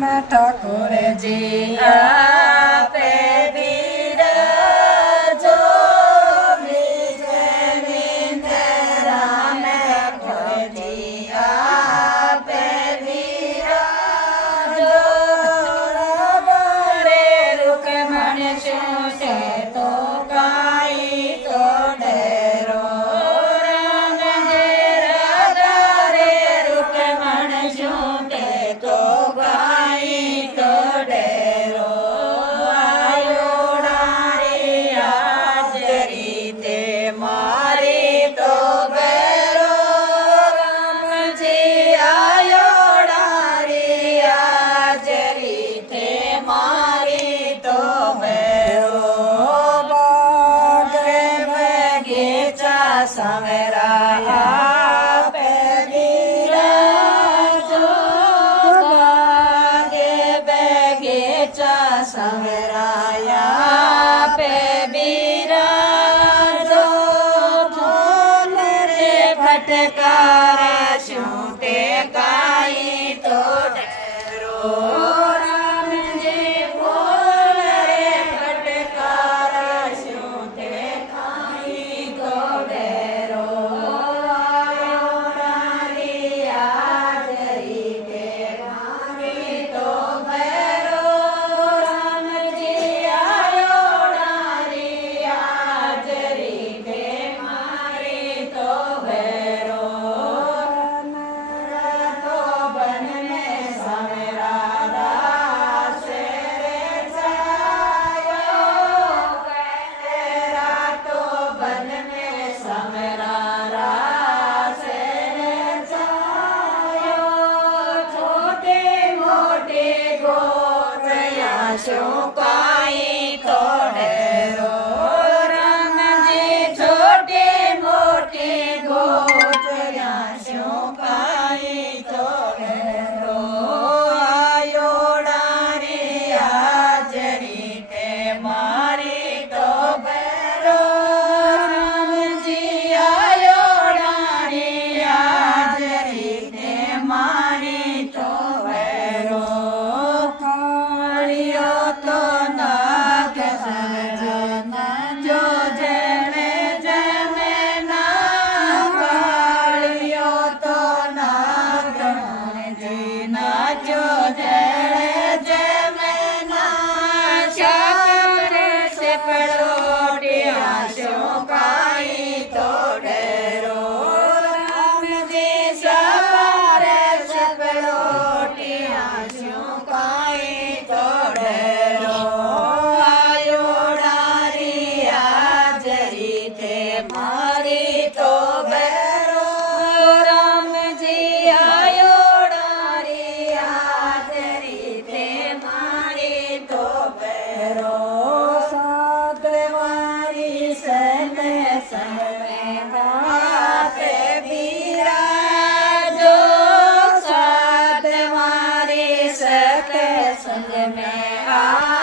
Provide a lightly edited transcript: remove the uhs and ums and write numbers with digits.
ઠાકોર જી આપે બિરાજો બીજે નિંદરા મેં ઠોજી આપે બિરાજો રે રૂકમણ શું છે તો કાઈ તો ડેરો રામ હે રાધા રે રૂકમણ શું તે તો કાઈ તો ડેરો આયો ડારી હાજરી તે મારી તો બેરો રામજી આયો ડારી હાજરી તે મારી તો બેરો બાગે બગીચા સમેરાયા પે બિરાજો બાગે બગીચા સમેરાયા પે બિરાજો ઢોલ રે ફટકારે શું તે કાઈ તો ડેરો રામજી બોલ રે ફટકારે શું તે કાઈ તો ડેરો આયો ડારી હાજરી તે મારી તો બેરો રામજી આયો ડારી હાજરી તે મારી તો બેરો તો બન में समेरा दास रे जायो तेरा तो बन में समेरा दास रे जायो छोटे मोटे गोत्रया શું કાઈ તો ડેરો રામજી છોટે મોટે ગોત્રયા શું કાઈ તો ડેરો આયો ડારી હાજરી તે મારી તો બેરો રામજી આયો ડારી હાજરી તે મારી તો બેરો કાળિયો તો નાગ સર્જન જો જેણે જમે ના કાળિયો તો નાગ જી ના જો જેણે જમે ના શાકરે સે પરોટિયા શું કાઈ તો ડેરો રામજી સવારે સે પરોટિયા શું કાઈ તો ડેરો આયો ડારી હાજરી તે મારી તો બેરો રામજી આયો ડારી હાજરી તે મારી તો બેરો સાધવારી સને સમે હાથે બિરાજો સાધવારી સકે સંગ में